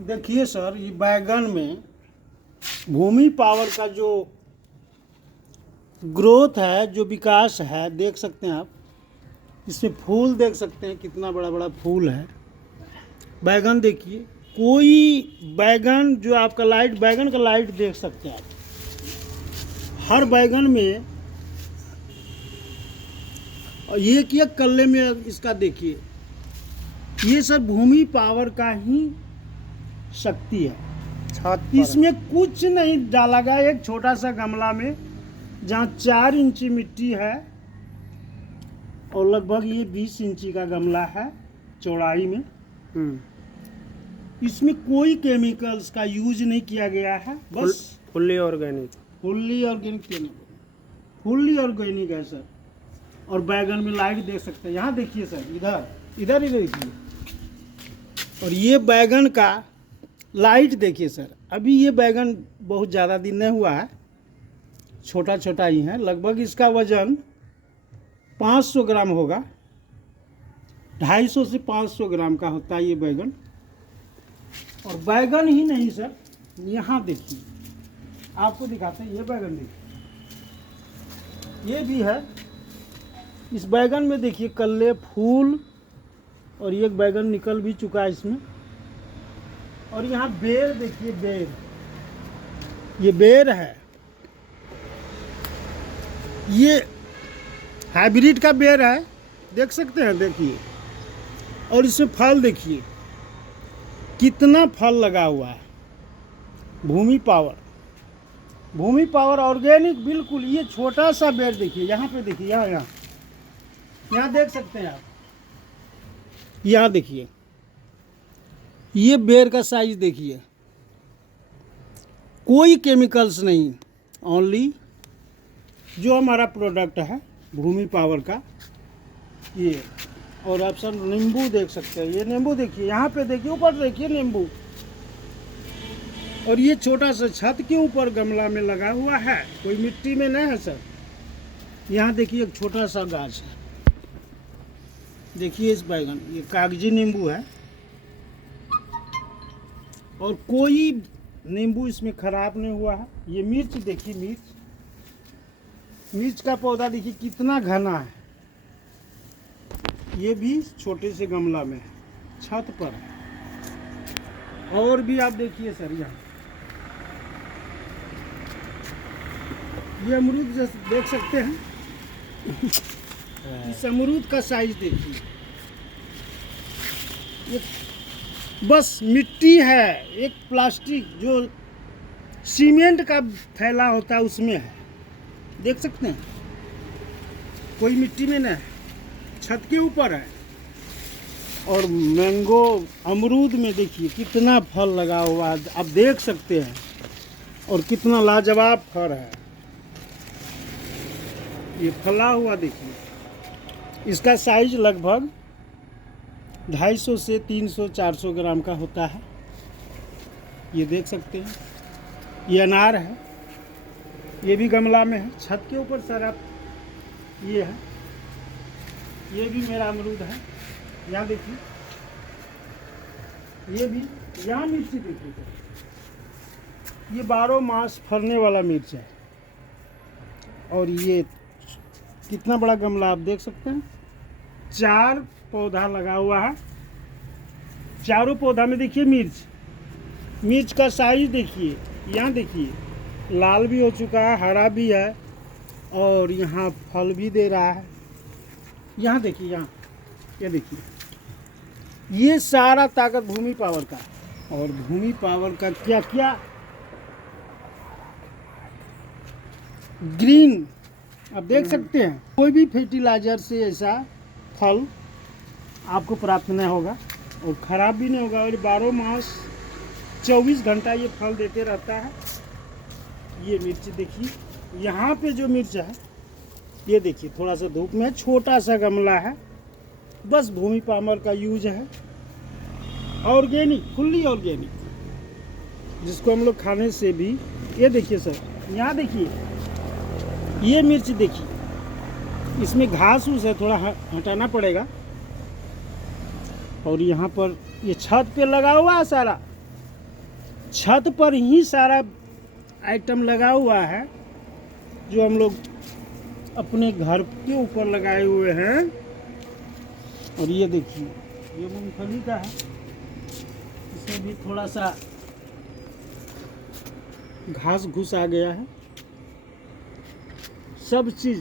देखिए सर, ये बैगन में भूमि पावर का जो ग्रोथ है, जो विकास है, देख सकते हैं आप। इसमें फूल देख सकते हैं, कितना बड़ा बड़ा फूल है। बैगन देखिए, कोई बैगन जो आपका लाइट, बैगन का लाइट देख सकते हैं आप। हर बैगन में, और एक कल्ले में इसका देखिए, ये सब भूमि पावर का ही शक्ति है। इसमें कुछ नहीं डाला गया। एक छोटा सा गमला में जहाँ 4 इंची मिट्टी है और लगभग ये 20 इंची का गमला है चौड़ाई में। इसमें कोई केमिकल्स का यूज नहीं किया गया है, बस फुल्ली ऑर्गेनिक। फुल्ली ऑर्गेनिक है सर। और बैगन में लाइट देख सकते हैं, यहाँ देखिए सर, इधर ही देखिए। और ये बैगन का लाइट देखिए सर। अभी ये बैगन बहुत ज़्यादा दिन नहीं हुआ है, छोटा छोटा ही है। लगभग इसका वजन 500 ग्राम होगा, 250 से 500 ग्राम का होता है ये बैगन। और बैगन ही नहीं सर, यहाँ देखिए, आपको दिखाते हैं। ये बैगन देखिए, ये भी है। इस बैगन में देखिए कल्ले, फूल, और एक बैगन निकल भी चुका है इसमें। और यहाँ बेर देखिए, बेर, ये बेर है। ये हाइब्रिड का बेर है, देख सकते हैं, देखिए। और इसमें फल देखिए, कितना फल लगा हुआ है। भूमि पावर ऑर्गेनिक, बिल्कुल। ये छोटा सा बेर देखिए, यहाँ पे देखिए, यहाँ देख सकते हैं आप। यहाँ देखिए, ये बेर का साइज देखिए, कोई केमिकल्स नहीं, ओनली जो हमारा प्रोडक्ट है भूमि पावर का ये। और आप सर नींबू देख सकते हैं, ये नींबू देखिए, यहाँ पे देखिए, ऊपर देखिए नींबू। और ये छोटा सा छत के ऊपर गमला में लगा हुआ है, कोई मिट्टी में नहीं है सर। यहाँ देखिए एक छोटा सा गाछ है, देखिए इस बैगन, ये कागजी नींबू है। और कोई नींबू इसमें खराब नहीं हुआ है। ये मिर्च देखिए, मिर्च का पौधा देखिए कितना घना है। ये भी छोटे से गमला में है, छत पर है। और भी आप देखिए सर, यहाँ ये अमरूद जैसे देख सकते हैं। इस अमरूद का साइज देखिए, ये बस मिट्टी है, एक प्लास्टिक जो सीमेंट का थैला होता है उसमें है, देख सकते हैं। कोई मिट्टी में नहीं, छत के ऊपर है। और मैंगो, अमरूद में देखिए कितना फल लगा हुआ है, आप देख सकते हैं। और कितना लाजवाब फल है, ये फला हुआ देखिए। इसका साइज लगभग 250 से 300 400 ग्राम का होता है, ये देख सकते हैं। ये अनार है, ये भी गमला में है, छत के ऊपर सर आप। ये है, ये भी मेरा अमरूद है, यहाँ देखिए। ये भी, यहाँ मिर्ची देखिए, ये 12 मास फलने वाला मिर्च है। और ये कितना बड़ा गमला आप देख सकते हैं, 4 पौधा लगा हुआ है। चारों पौधा में देखिए मिर्च का साइज देखिए, यहाँ देखिए, लाल भी हो चुका है, हरा भी है, और यहाँ फल भी दे रहा है। यहाँ देखिए, यहाँ ये देखिए, ये सारा ताकत भूमि पावर का। और भूमि पावर का क्या क्या ग्रीन आप देख सकते हैं। कोई भी फर्टिलाइजर से ऐसा फल आपको प्राप्त नहीं होगा, और ख़राब भी नहीं होगा। और 12 मास 24 घंटा ये फल देते रहता है। ये मिर्च देखिए, यहाँ पे जो मिर्च है, ये देखिए, थोड़ा सा धूप में, छोटा सा गमला है, बस भूमि पावर का यूज है। ऑर्गेनिक, फुल्ली ऑर्गेनिक, जिसको हम लोग खाने से भी। ये देखिए सर, यहाँ देखिए, ये मिर्च देखिए, इसमें घास उस है, थोड़ा हटाना पड़ेगा। और यहाँ पर ये छत पे लगा हुआ है सारा, छत पर ही सारा आइटम लगा हुआ है जो हम लोग अपने घर के ऊपर लगाए हुए हैं। और ये देखिए ये मूंगफली का है, इसमें भी थोड़ा सा घास घुस आ गया है। सब चीज़